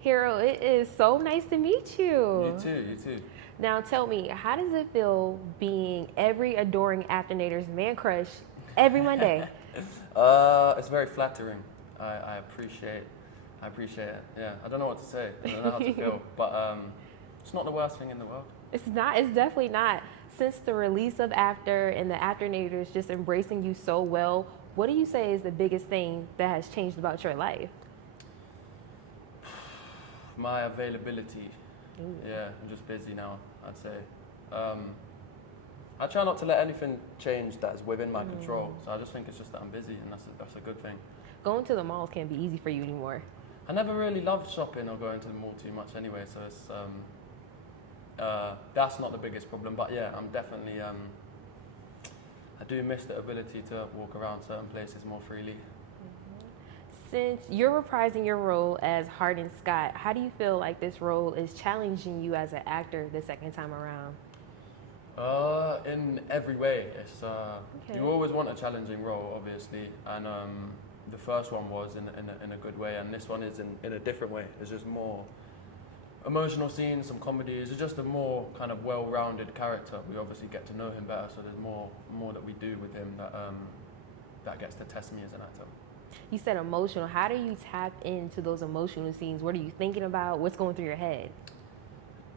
Hero, it is so nice to meet you. You too, you too. Now tell me, how does it feel being every adoring Afternator's man crush every Monday? It's very flattering. I appreciate it. Yeah, I don't know what to say. I don't know how to feel, but it's not the worst thing in the world. It's not. It's definitely not. Since the release of After and the Afternators just embracing you so well, what do you say is the biggest thing that has changed about your life? My availability. Ooh. Yeah, I'm just busy now, I'd say. I try not to let anything change that's within my control. So I just think it's just that I'm busy, and that's a good thing. Going to the malls can't be easy for you anymore. I never really loved shopping or going to the mall too much anyway, so it's that's not the biggest problem. But yeah, I'm definitely I do miss the ability to walk around certain places more freely. Since you're reprising your role as Hardin Scott, how do you feel like this role is challenging you as an actor the second time around? In every way, it's you always want a challenging role, obviously, and the first one was in a good way, and this one is in a different way. There's just more emotional scenes, some comedies. It's just a more kind of well-rounded character. We obviously get to know him better, so there's more that we do with him that gets to test me as an actor. You said emotional. How do you tap into those emotional scenes? What are you thinking about? What's going through your head?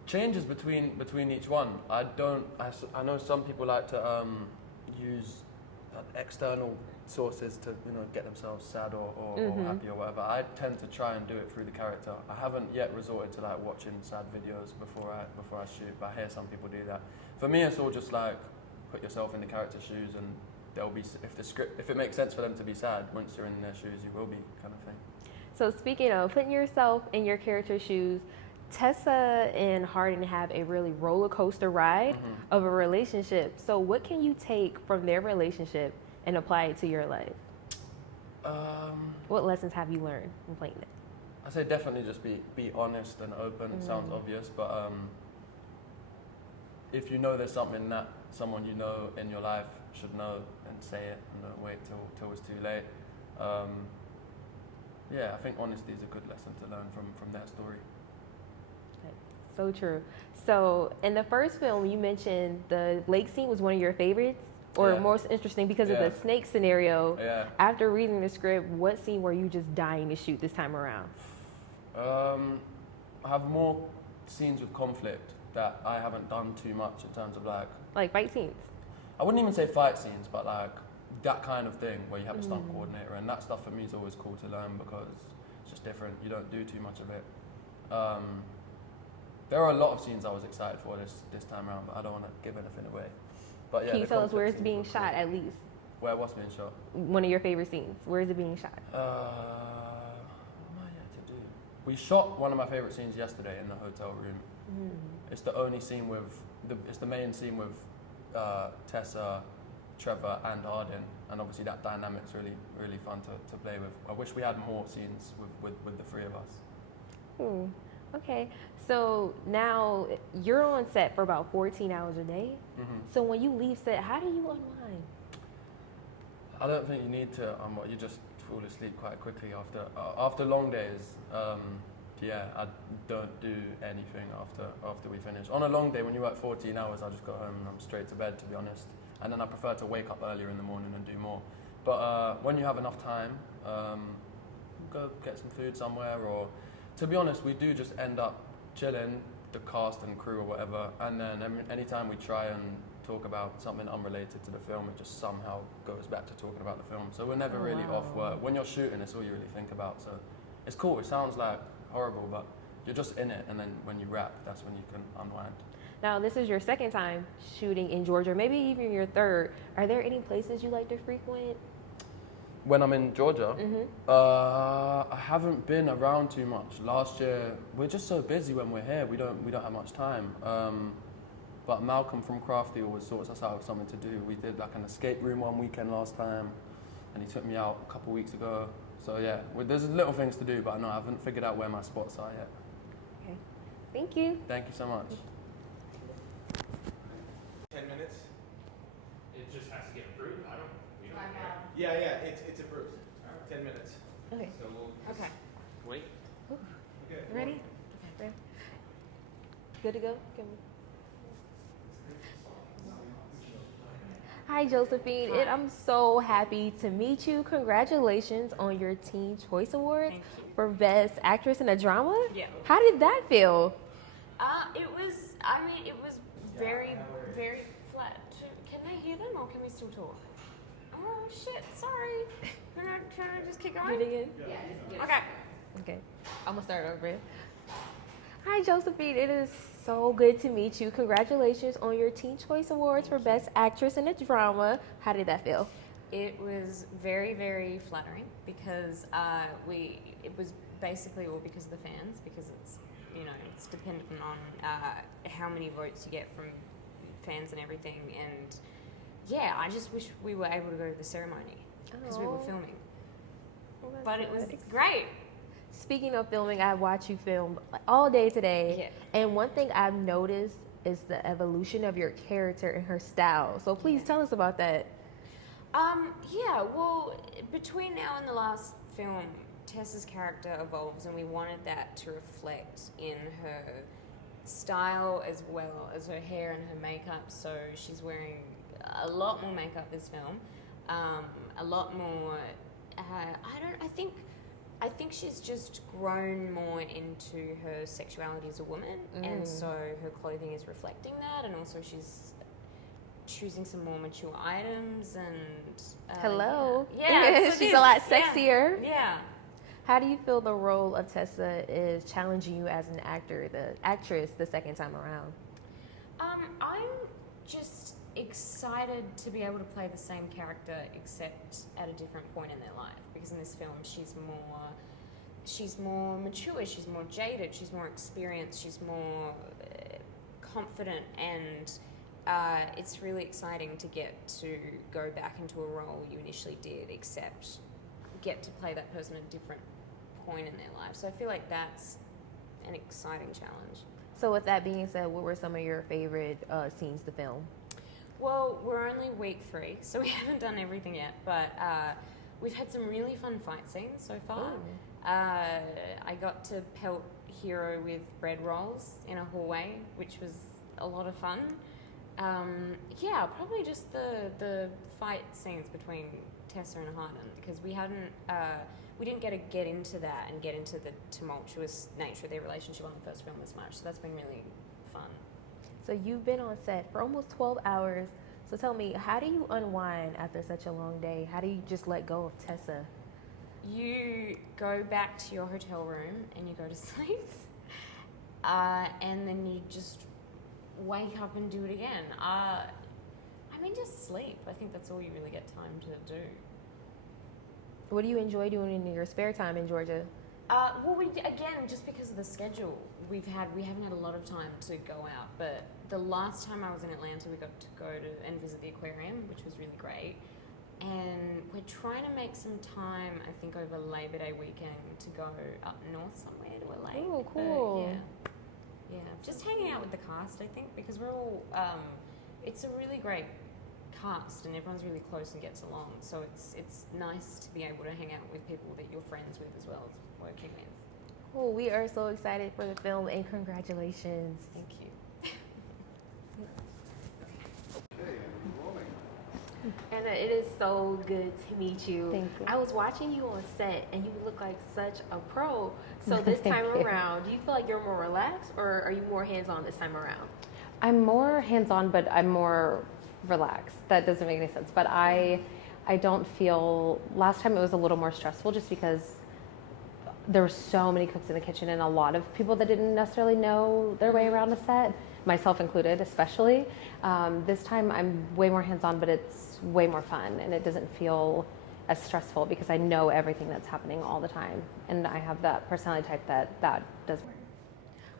Changes between each one. I know some people like to use external sources to get themselves sad or happy or whatever. I tend to try and do it through the character. I haven't yet resorted to like watching sad videos before I shoot, but I hear some people do that. For me, it's all just like put yourself in the character's shoes, and they'll be, if it makes sense for them to be sad, once you're in their shoes, you will be, kind of thing. So speaking of putting yourself in your character's shoes, Tessa and Hardin have a really roller coaster ride of a relationship. So what can you take from their relationship and apply it to your life? What lessons have you learned from playing it? I say definitely just be honest and open. It sounds obvious, but if you know there's something that someone you know in your life should know, and say it, and don't wait till it's too late. Yeah, I think honesty is a good lesson to learn from their story. So true. So in the first film, you mentioned the lake scene was one of your favorites, or most interesting because of the snake scenario. Yeah. After reading the script, what scene were you just dying to shoot this time around? I have more scenes with conflict that I haven't done too much in terms of like fight scenes. I wouldn't even say fight scenes, but like that kind of thing where you have a stunt coordinator, and that stuff for me is always cool to learn because it's just different. You don't do too much of it. There are a lot of scenes I was excited for this time around, but I don't want to give anything away. But yeah, can you tell us where it's being shot at least? Where what's being shot? One of your favorite scenes. Where is it being shot? What am I yet to do? We shot one of my favorite scenes yesterday in the hotel room. It's the only scene it's the main scene with Tessa, Trevor, and Hardin, and obviously that dynamic's really fun to play with. I wish we had more scenes with the three of us. Okay, so now you're on set for about 14 hours a day. So when you leave set, how do you unwind? I don't think you need to unwind. You just fall asleep quite quickly after long days. Yeah, I don't do anything after we finish. On a long day, when you work 14 hours, I just go home and I'm straight to bed, to be honest. And then I prefer to wake up earlier in the morning and do more. But when you have enough time, go get some food somewhere, or to be honest, we do just end up chilling, the cast and crew or whatever, and then anytime we try and talk about something unrelated to the film, it just somehow goes back to talking about the film. So we're never really off work. When you're shooting, it's all you really think about. So it's cool. It sounds like horrible, but you're just in it, and then when you wrap, that's when you can unwind. Now, this is your second time shooting in Georgia, maybe even your third. Are there any places you like to frequent? When I'm in Georgia, I haven't been around too much. Last year, we're just so busy when we're here. We don't have much time. But Malcolm from Crafty always sorts us out with something to do. We did like an escape room one weekend last time, and he took me out a couple weeks ago. So yeah, there's little things to do, but I haven't figured out where my spots are yet. Okay, thank you. Thank you so much. 10 minutes? It just has to get approved. We don't care. Yeah, it's approved. 10 minutes. Okay. So we'll just Okay. Wait. Okay. Ready? Okay. Good to go? Hi, Josephine. Hi. And I'm so happy to meet you. Congratulations on your Teen Choice Award Thank you. for Best Actress in a Drama. Yeah. How did that feel? It was very, very flat. Can they hear them or can we still talk? Oh shit, sorry. Can I just keep going? Do it again? Okay. Okay. I'm gonna start over. Hi, Josephine. It is so good to meet you. Congratulations on your Teen Choice Awards for Best Actress in a Drama. How did that feel? It was very, very flattering because it was basically all because of the fans, because it's, it's dependent on how many votes you get from fans and everything. And yeah, I just wish we were able to go to the ceremony because we were filming. But it was great. Speaking of filming, I watched you film all day today. Yeah. And one thing I've noticed is the evolution of your character and her style. So please tell us about that. Well, between now and the last film, Tessa's character evolves, and we wanted that to reflect in her style as well as her hair and her makeup. So she's wearing a lot more makeup this film, a lot more. I think she's just grown more into her sexuality as a woman, and so her clothing is reflecting that, and also she's choosing some more mature items and Hello. Yeah, so she's a lot yeah. sexier. Yeah. How do you feel the role of Tessa is challenging you as an actress the second time around? I'm just excited to be able to play the same character except at a different point in their life, because in this film she's more mature, she's more jaded, she's more experienced, she's more confident, and it's really exciting to get to go back into a role you initially did, except get to play that person at a different point in their life. So I feel like that's an exciting challenge. So with that being said, what were some of your favorite scenes to film? Well, we're only week 3, so we haven't done everything yet, but we've had some really fun fight scenes so far. I got to pelt Hero with bread rolls in a hallway, which was a lot of fun. Probably just the fight scenes between Tessa and Hardin, because we didn't get into that and get into the tumultuous nature of their relationship on the first film as much, so that's been really fun. So you've been on set for almost 12 hours. So tell me, how do you unwind after such a long day? How do you just let go of Tessa? You go back to your hotel room and you go to sleep, and then you just wake up and do it again. Just sleep. I think that's all you really get time to do. What do you enjoy doing in your spare time in Georgia? Just because of the schedule, we haven't had a lot of time to go out, but the last time I was in Atlanta, we got to go to and visit the aquarium, which was really great. And we're trying to make some time, I think, over Labor Day weekend to go up north somewhere to a lake. Oh, cool. Yeah, just hanging out with the cast, I think, because we're all, it's a really great cast and everyone's really close and gets along. So it's nice to be able to hang out with people that you're friends with as well as working with. Oh, we are so excited for the film, and congratulations. Thank you. Anna, it is so good to meet you. Thank you. I was watching you on set, and you look like such a pro. So this time around, do you feel like you're more relaxed, or are you more hands-on this time around? I'm more hands-on, but I'm more relaxed. That doesn't make any sense. But I don't feel, last time it was a little more stressful just because there were so many cooks in the kitchen and a lot of people that didn't necessarily know their way around a set, myself included especially. This time I'm way more hands-on, but it's way more fun and it doesn't feel as stressful because I know everything that's happening all the time. And I have that personality type that does work.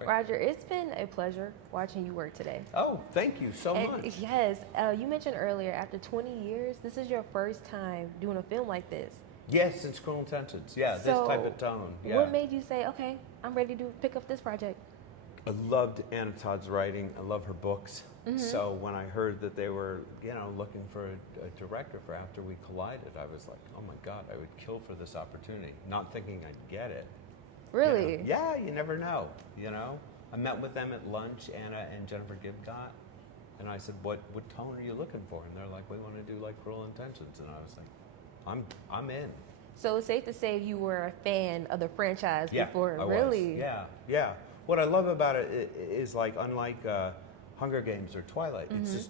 Roger, it's been a pleasure watching you work today. Oh, thank you so much. Yes, you mentioned earlier, after 20 years, this is your first time doing a film like this. Yes, it's Criminal Intentions. Yeah, So, this type of tone. Yeah. What made you say, okay, I'm ready to pick up this project? I loved Anna Todd's writing. I love her books. Mm-hmm. So when I heard that they were, looking for a director for After We Collided, I was like, oh my God, I would kill for this opportunity. Not thinking I'd get it, Really? Yeah, you never know, you know? I met with them at lunch, Anna and Jennifer Gibgot, and I said, what tone are you looking for? And they're like, we want to do like Cruel Intentions. And I was like, I'm in. So it's safe to say you were a fan of the franchise Yeah, before, I really? was. Yeah. What I love about it is like, unlike Hunger Games or Twilight, it's just